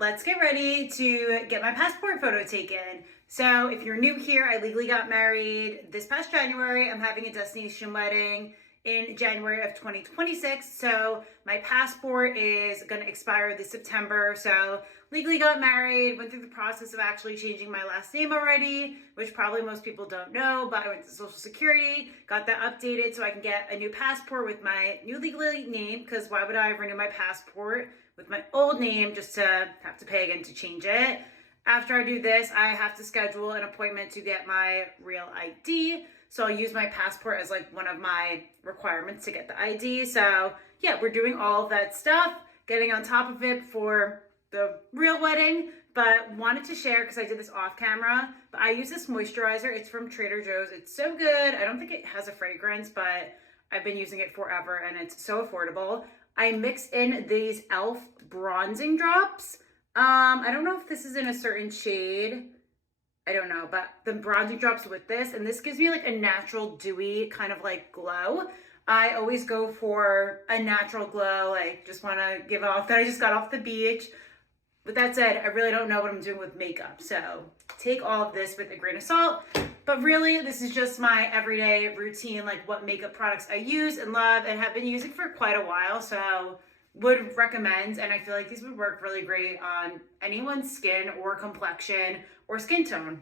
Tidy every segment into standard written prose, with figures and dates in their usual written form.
Let's get ready to get my passport photo taken. So if you're new here, I legally got married this past January. I'm having a destination wedding in January of 2026. So my passport is going to expire this September. So legally got married, went through the process of actually changing my last name already, which probably most people don't know, but I went to Social Security, got that updated so I can get a new passport with my new legal name, because why would I renew my passport with my old name just to have to pay again to change it? After I do this, I have to schedule an appointment to get my real ID. So I'll use my passport as like one of my requirements to get the ID. So yeah, we're doing all of that stuff, getting on top of it for the real wedding, but wanted to share because I did this off camera. But I use this moisturizer. It's from Trader Joe's. It's so good. I don't think it has a fragrance, but I've been using it forever and it's so affordable. I mix in these e.l.f. bronzing drops. I don't know if this is in a certain shade. I don't know, but the bronzing drops with this, and this gives me like a natural dewy kind of like glow. I always go for a natural glow, like just want to give off that I just got off the beach. With that said, I really don't know what I'm doing with makeup. So take all of this with a grain of salt. But really, this is just my everyday routine, like what makeup products I use and love and have been using for quite a while. So would recommend, and I feel like these would work really great on anyone's skin or complexion or skin tone.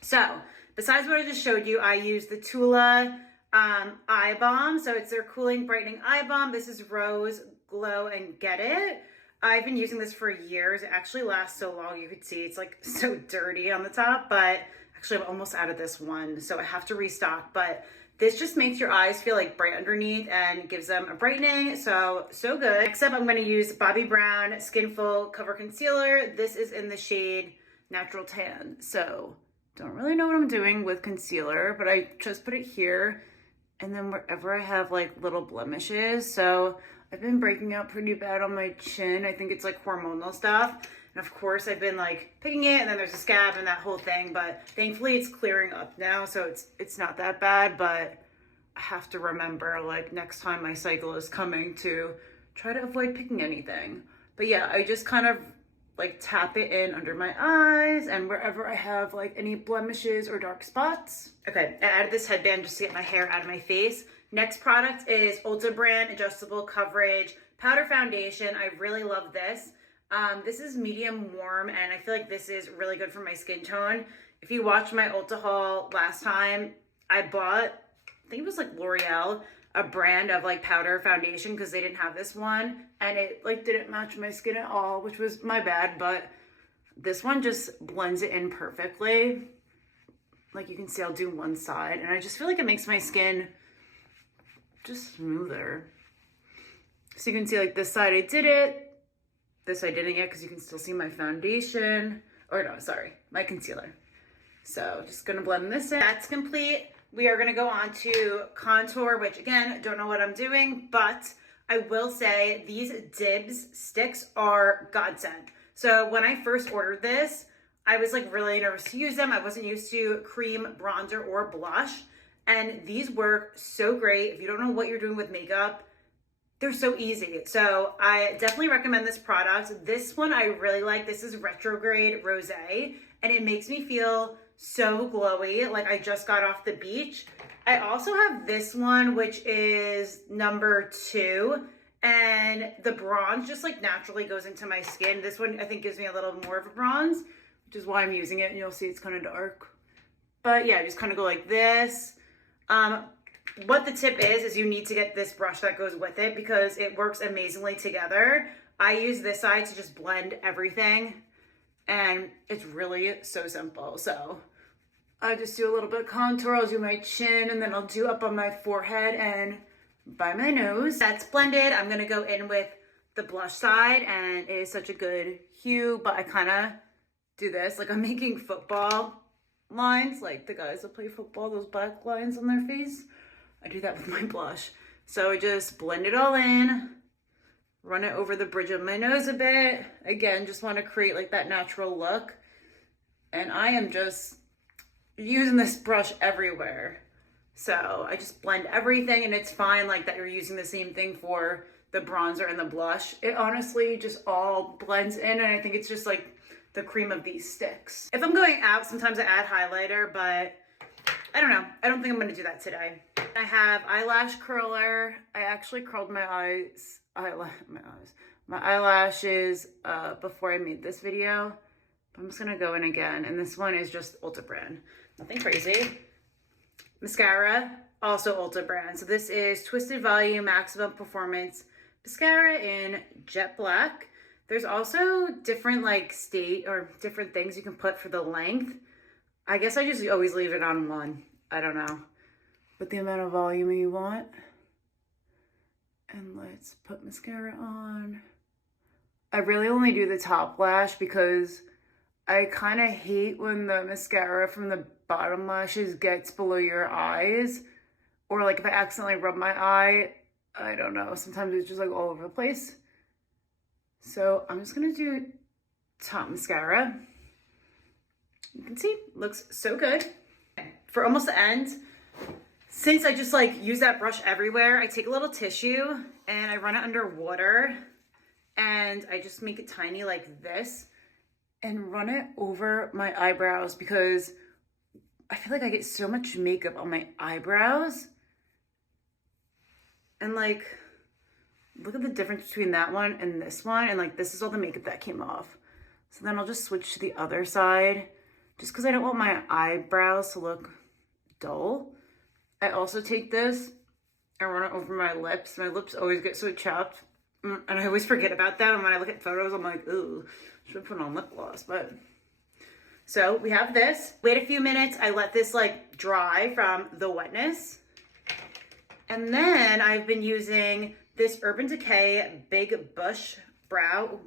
So besides what I just showed you, I use the Tula eye balm. So it's their cooling brightening eye balm. This is Rose Glow and Get It. I've been using this for years. It actually lasts so long. You could see it's like so dirty on the top, but actually I'm almost out of this one, so I have to restock. But this just makes your eyes feel like bright underneath and gives them a brightening. So good. Next up, I'm going to use Bobbi Brown Skin Full Cover Concealer. This is in the shade Natural Tan. So don't really know what I'm doing with concealer, but I just put it here and then wherever I have like little blemishes. So I've been breaking out pretty bad on my chin. I think it's like hormonal stuff. And of course I've been like picking it and then there's a scab and that whole thing, but thankfully it's clearing up now. So it's not that bad, but I have to remember like next time my cycle is coming to try to avoid picking anything. But yeah, I just kind of like tap it in under my eyes and wherever I have like any blemishes or dark spots. Okay, I added this headband just to get my hair out of my face. Next product is Ulta Brand Adjustable Coverage Powder Foundation. I really love this. This is medium warm and I feel like this is really good for my skin tone. If you watched my Ulta haul last time, I bought, I think it was like L'Oreal, a brand of like powder foundation because they didn't have this one and it like didn't match my skin at all, which was my bad, but this one just blends it in perfectly. Like you can see I'll do one side and I just feel like it makes my skin just smoother. So you can see like this side I did it, this I didn't yet because you can still see my foundation, or no, sorry, my concealer. So just gonna blend this in. That's complete. We are gonna go on to contour, which again, don't know what I'm doing, but I will say these Dibs sticks are godsend. So when I first ordered this, I was like really nervous to use them. I wasn't used to cream, bronzer, or blush. And these work so great. If you don't know what you're doing with makeup, they're so easy. So I definitely recommend this product. This one I really like. This is Retrograde Rosé, and it makes me feel so glowy, like I just got off the beach. I also have this one, which is number 2, and the bronze just like naturally goes into my skin. This one I think gives me a little more of a bronze, which is why I'm using it, and you'll see it's kind of dark. But yeah, just kind of go like this. What the tip is you need to get this brush that goes with it because it works amazingly together. I use this side to just blend everything and it's really so simple. So I just do a little bit of contour, I'll do my chin and then I'll do up on my forehead and by my nose. That's blended. I'm gonna go in with the blush side and it is such a good hue, but I kind of do this like I'm making football lines, like the guys that play football, those black lines on their face. I do that with my blush. So I just blend it all in, run it over the bridge of my nose a bit. Again, just want to create like that natural look. And I am just using this brush everywhere. So I just blend everything and it's fine like that you're using the same thing for the bronzer and the blush. It honestly just all blends in, and I think it's just like the cream of these sticks. If I'm going out, sometimes I add highlighter, but I don't know. I don't think I'm gonna do that today. I have eyelash curler. I actually curled my eyelashes before I made this video. I'm just gonna go in again, and this one is just Ulta brand. Nothing crazy. Mascara, also Ulta brand. So this is Twisted Volume Maximum Performance Mascara in Jet Black. There's also different like state or different things you can put for the length. I guess I just always leave it on one. I don't know. But the amount of volume you want. And let's put mascara on. I really only do the top lash because I kind of hate when the mascara from the bottom lashes gets below your eyes. Or like if I accidentally rub my eye, I don't know. Sometimes it's just like all over the place. So I'm just gonna do top mascara. You can see, looks so good. For almost the end, since I just like use that brush everywhere, I take a little tissue and I run it under water and I just make it tiny like this and run it over my eyebrows because I feel like I get so much makeup on my eyebrows. And like, look at the difference between that one and this one. And like, this is all the makeup that came off. So then I'll just switch to the other side just because I don't want my eyebrows to look dull. I also take this and run it over my lips. My lips always get so chapped and I always forget about them. And when I look at photos, I'm like, ooh, should put on lip gloss. But so we have this. Wait a few minutes. I let this like dry from the wetness. And then I've been using this Urban Decay Big Bush brow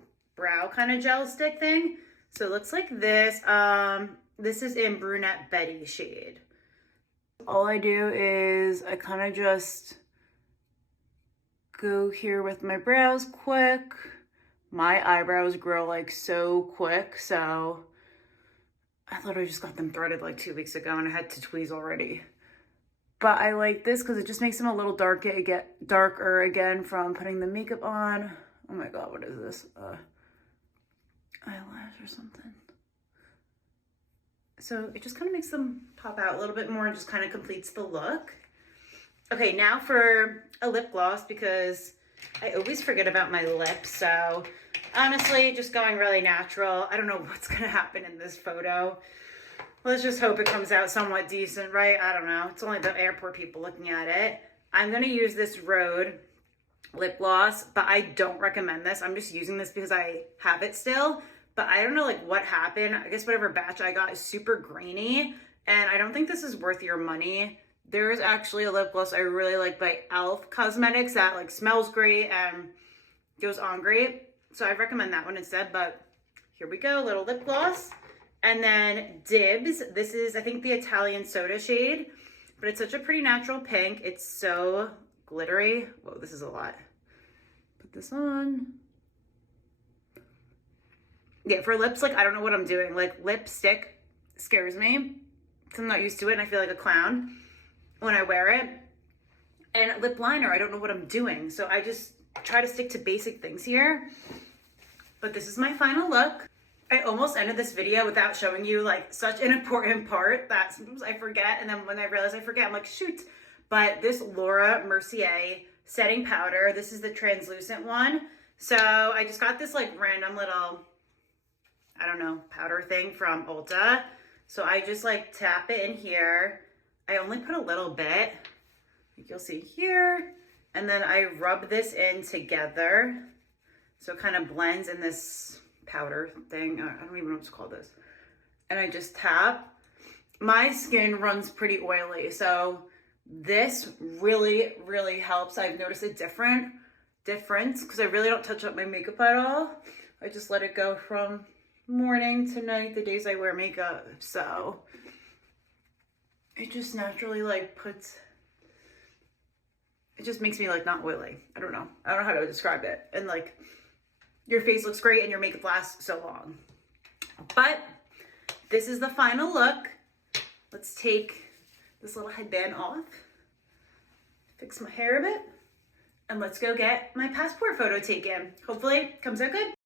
kind of gel stick thing. So it looks like this. This is in Brunette Betty shade. All I do is I kind of just go here with my brows quick. My eyebrows grow like so quick, so I thought I just got them threaded like 2 weeks ago and I had to tweeze already. But I like this because it just makes them a little darker again from putting the makeup on. Oh my God, what is this? Eyelash or something. So it just kind of makes them pop out a little bit more and just kind of completes the look. Okay, now for a lip gloss because I always forget about my lips. So honestly, just going really natural. I don't know what's going to happen in this photo. Let's just hope it comes out somewhat decent, right? I don't know. It's only the airport people looking at it. I'm going to use this Rhode lip gloss, but I don't recommend this. I'm just using this because I have it still. But I don't know like what happened. I guess whatever batch I got is super grainy. And I don't think this is worth your money. There is actually a lip gloss I really like by e.l.f. Cosmetics that like smells great and goes on great. So I recommend that one instead. But here we go, little lip gloss. And then Dibs. This is, I think, the Italian soda shade. But it's such a pretty natural pink. It's so glittery. Whoa, this is a lot. Put this on. Yeah, for lips, like, I don't know what I'm doing. Like, lipstick scares me. Because I'm not used to it and I feel like a clown when I wear it. And lip liner, I don't know what I'm doing. So I just try to stick to basic things here. But this is my final look. I almost ended this video without showing you like such an important part that sometimes I forget. And then when I realize I forget, I'm like, shoot. But this Laura Mercier setting powder, this is the translucent one. So I just got this like random little, I don't know, powder thing from Ulta. So I just like tap it in here. I only put a little bit, like you'll see here. And then I rub this in together. So it kind of blends in this powder thing. I don't even know what to call this. And I just tap. My skin runs pretty oily. So this really, really helps. I've noticed a difference because I really don't touch up my makeup at all. I just let it go from morning to night, the days I wear makeup. So it just naturally like it just makes me like not oily. I don't know how to describe it. And like your face looks great and your makeup lasts so long. But this is the final look. Let's take this little headband off, fix my hair a bit, and let's go get my passport photo taken. Hopefully it comes out good.